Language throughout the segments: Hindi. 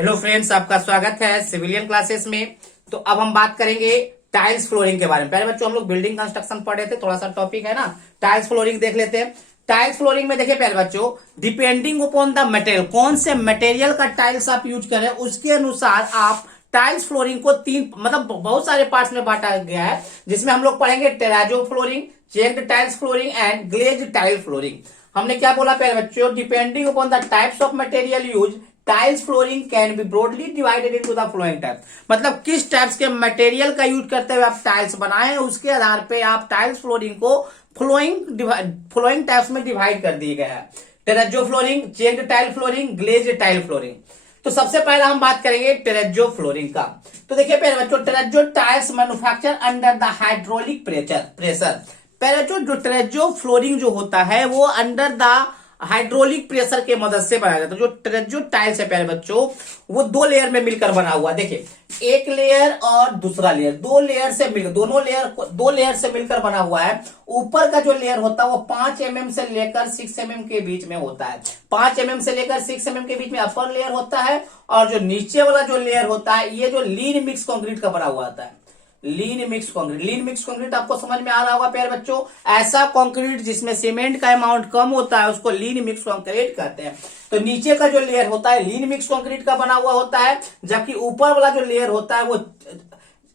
हेलो फ्रेंड्स, आपका स्वागत है सिविलियन क्लासेस में। तो अब हम बात करेंगे टाइल्स फ्लोरिंग के बारे में। पहले बच्चों हम लोग बिल्डिंग कंस्ट्रक्शन पढ़ रहे थे, थोड़ा सा टॉपिक है ना, टाइल्स फ्लोरिंग देख लेते हैं। टाइल्स फ्लोरिंग में देखिए पहले बच्चों, डिपेंडिंग अपॉन द मटेरियल, कौन से मटेरियल का टाइल्स आप यूज करें उसके अनुसार आप टाइल्स फ्लोरिंग को तीन मतलब बहुत सारे पार्ट्स में बांटा गया है, जिसमें हम लोग पढ़ेंगे terrazzo flooring, checked tiles flooring and glaze tile flooring. हमने क्या बोला पहले बच्चों, depending upon the types of material use tiles flooring can be broadly divided into the flowing type. मतलब किस टाइप्स के मटेरियल का यूज करते हुए आप टाइल्स बनाए, उसके आधार पे आप टाइल्स फ्लोरिंग को फ्लोइंग टाइप्स में डिवाइड कर दिए गए हैं। Terrazzo flooring, checked tile flooring, glaze tile flooring. तो सबसे पहले हम बात करेंगे टेरेजो फ्लोरिंग का। तो देखिए पहले बच्चों, terrazzo tiles manufacture under the hydraulic pressure. पहले जो टेरेजो फ्लोरिंग जो होता है वो अंडर द हाइड्रोलिक प्रेशर के मदद से बनाया जाता है। जो टाइल्स है प्यारे बच्चों, वो दो लेयर में मिलकर बना हुआ। देखिए, एक लेयर और दूसरा लेयर, दो लेयर से मिलकर, दो लेयर से मिलकर बना हुआ है। ऊपर का जो लेयर होता है वो 5 mm से लेकर 6 mm के बीच में होता है। 5 mm से लेकर 6 mm के बीच में अपर लेयर होता है, और जो नीचे वाला जो लेयर होता है ये जो लीन मिक्स कंक्रीट का बना हुआ होता है। लीन मिक्स कंक्रीट आपको समझ में आ रहा होगा प्यारे बच्चों। ऐसा कंक्रीट जिसमें सीमेंट का अमाउंट कम होता है उसको लीन मिक्स कंक्रीट कहते हैं। तो नीचे का जो लेयर होता है लीन मिक्स कंक्रीट का बना हुआ होता है, जबकि ऊपर वाला जो लेयर होता है वो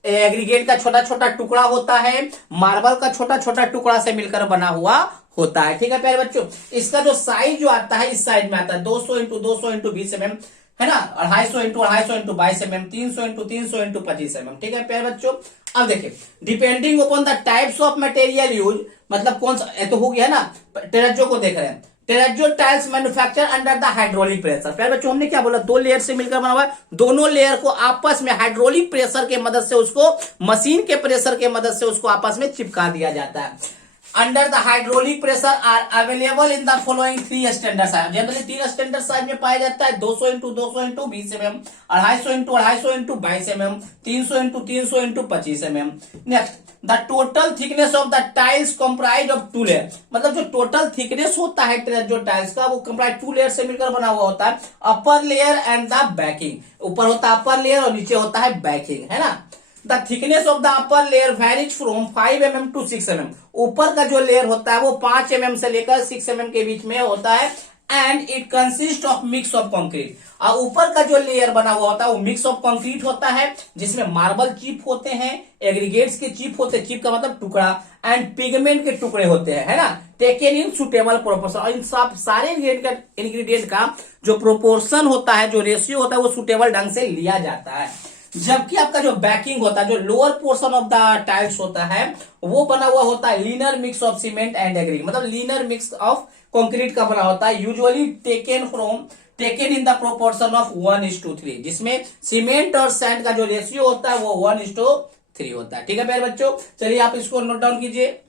एग्रीगेट का छोटा छोटा टुकड़ा होता है, मार्बल का छोटा छोटा टुकड़ा से मिलकर बना हुआ होता है। ठीक है प्यारे बच्चों, इसका जो साइज जो आता है इस साइज में आता है 200 इंटू 200 इंटू 20 mm, है ना, 250 into 250 into 22 mm, 300 into 300 into 25 mm। ठीक है प्यारे बच्चों, अब देखिए, depending upon the types of material use, मतलब कौन सा तो हो गया ना। टेरेजो को देख रहे हैं, terrazzo tiles manufacture under the hydraulic pressure. प्यारे बच्चों, हमने क्या बोला, दो लेयर से मिलकर बना हुआ है। दोनों लेयर को आपस में हाइड्रोलिक प्रेशर के मदद से, उसको मशीन के प्रेशर के मदद से उसको आपस में चिपका दिया जाता है। Under the hydraulic pressure are available in the following 3 standard size. Generally 3 standard size में पाया जाता है, 200 into 200 into 20 mm, 250 into 250 into 22 mm, 300 into 300 into 25 mm। Next, the total thickness of the tiles comprise of 2 layer. मतलब जो टोटल थिकनेस होता है जो टाइल्स का वो कंप्राइज 2 लेयर से मिलकर बना हुआ होता है। Upper layer and the banking, ऊपर होता है अपर लेयर और नीचे होता है बैकिंग, है ना। The thickness of the upper layer varies from 5 mm to 6 mm। ऊपर का जो लेयर होता है वो 5 mm से लेकर 6 mm के बीच में होता है। And it consist of mix of concrete. और ऊपर का जो लेयर बना हुआ होता है वो मिक्स ऑफ कंक्रीट होता है, जिसमें मार्बल चिप होते हैं, एग्रीगेट्स के चिप होते हैं, चिप का मतलब टुकड़ा, एंड पिगमेंट के टुकड़े होते हैं, है ना, टेकन इन सुटेबल प्रोपोर्शन। और इन सब सारे इंग्रेडिएंट का जो प्रोपोर्शन होता है, जो रेशियो होता है वो सुटेबल ढंग से लिया जाता है। जबकि आपका जो बैकिंग होता है, जो lower portion of the tiles होता है, वो बना हुआ होता है linear mix of cement and aggregate, मतलब लीनर मिक्स ऑफ कंक्रीट का बना होता है, usually taken in the proportion of 1:3, जिसमें सीमेंट और सैंड का जो रेशियो होता है वो 1:3 होता है। ठीक है प्यारे बच्चों, चलिए आप इसको नोट डाउन कीजिए।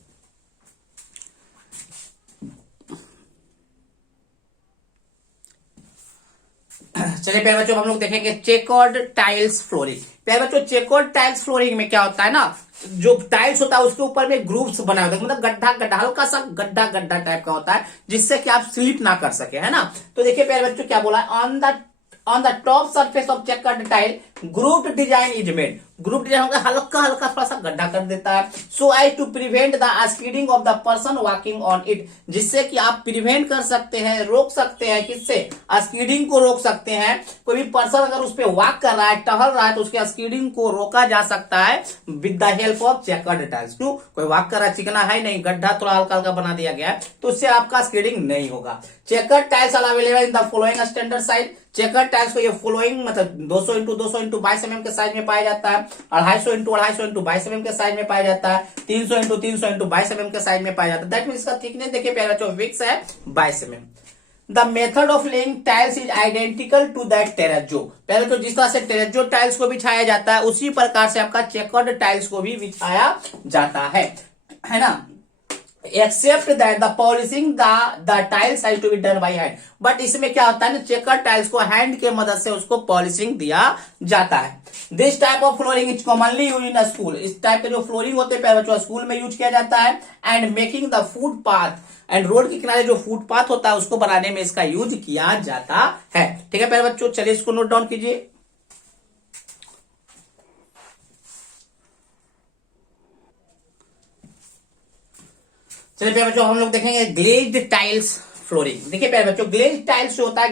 चलिए प्यारे बच्चों, हम लोग देखेंगे चेकर्ड टाइल्स फ्लोरिंग। प्यारे बच्चों, चेकर्ड टाइल्स फ्लोरिंग में क्या होता है ना, जो टाइल्स होता है उसके ऊपर में ग्रूव्स बनाए होते हैं, मतलब गड्ढा हल्का सा गड्ढा टाइप का होता है, जिससे कि आप स्लिप ना कर सके, है ना। तो देखिए प्यारे बच्चों क्या बोला है, on the top surface of checkered tile grouped design is made. Group design होगा, हल्का हल्का थोड़ा सा गड्ढा कर देता है, so as to prevent the skidding of the person walking on it, जिससे कि आप प्रिवेंट कर सकते हैं, रोक सकते हैं, किससे, स्कीडिंग को रोक सकते हैं। कोई भी पर्सन अगर उस पर वॉक कर रहा है, टहल रहा है, तो उसके स्कीडिंग को रोका जा सकता है with the help of checkered tiles. क्यों, कोई वॉक कर रहा है, चिकना है नहीं, गड्ढा थोड़ा हल्का हल्का बना दिया गया है, तो उससे आपका स्कीडिंग नहीं होगा। Checkered tiles are available in the following standard size. Checkered tiles को ये फॉलोइंग मतलब 200 इंटू 200 इंटू 22 mm के साइज में पाया जाता है, 250 इंटू 250 इंटू 22 mm के साइज में पाया जाता है, 300 इंटू 300 इंटू 22 mm के साइज में पाया जाता है। दैट मीन इसका थिकनेस देखिए प्यारे बच्चों फिक्स है 22 mm। The method of laying tiles is identical to that terrazzo. पहले तो जिस तरह से टेरेजो टाइल्स को बिछाया जाता है उसी प्रकार से आपका चेकर्ड टाइल्स को भी बिछाया जाता है ना। Except that the polishing the tiles has to be done by hand. But इसमें क्या होता है ना, चेकर टाइल्स को हैंड के मदद से उसको पॉलिशिंग दिया जाता है। This type of flooring is commonly use in school. इस टाइप के जो फ्लोरिंग होते हैं प्यारे बच्चों स्कूल में यूज किया जाता है। And making the footpath, and road के किनारे जो फुटपाथ होता है उसको बनाने में इसका यूज किया जाता है। ठीक है प्यारे बच्चों, चलिए इसको नोट डाउन कीजिए। चलिए प्यारे बच्चों हम लोग देखेंगे ग्लेज्ड टाइल्स फ्लोरिंग। देखिए प्यारे बच्चों, ग्लेज टाइल्स जो होता है,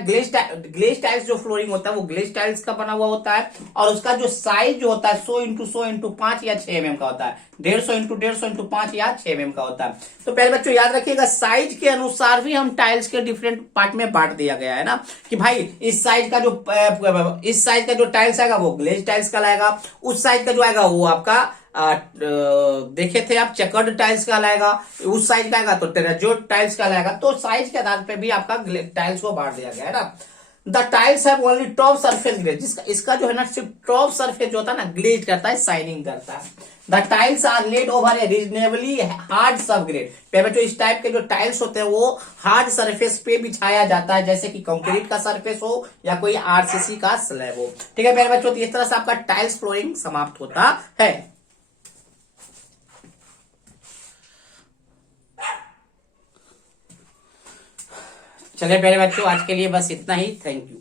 ग्लेज टाइल्स जो फ्लोरिंग होता है वो ग्लेज टाइल्स का बना हुआ होता है। और उसका जो साइज जो होता है 100x100x5 या 6 mm का होता है। 150x150x5 या 6 mm का होता है। तो प्यारे बच्चों याद रखिएगा, साइज के अनुसार भी हम टाइल्स के डिफरेंट पार्ट में बांट दिया गया है ना, कि भाई इस साइज का जो टाइल्स आएगा वो ग्लेज टाइल्स का लाएगा, उस साइज का जो आएगा वो आपका देखे थे आप चेकर्ड टाइल्स का लाएगा, उस साइज का आएगा तो टेराजोट टाइल्स का लाएगा। तो साइज के आधार पे भी आपका टाइल्स को बांट दिया गया है ना। The tiles have only top surface glaze, इसका जो है ना सिर्फ टॉप सरफेस जो होता है ना ग्लेज करता है, शाइनिंग करता है। The tiles are laid over a reasonably hard sub grade. बच्चों इस टाइप के जो टाइल्स होते हैं वो हार्ड सरफेस पे बिछाया जाता है, जैसे कि कंक्रीट का सरफेस हो या कोई आरसीसी का स्लैब हो। ठीक है प्यारे बच्चों, तो इस तरह से आपका टाइल्स फ्लोरिंग समाप्त होता है। चलिए प्यारे बच्चों आज के लिए बस इतना ही, थैंक यू।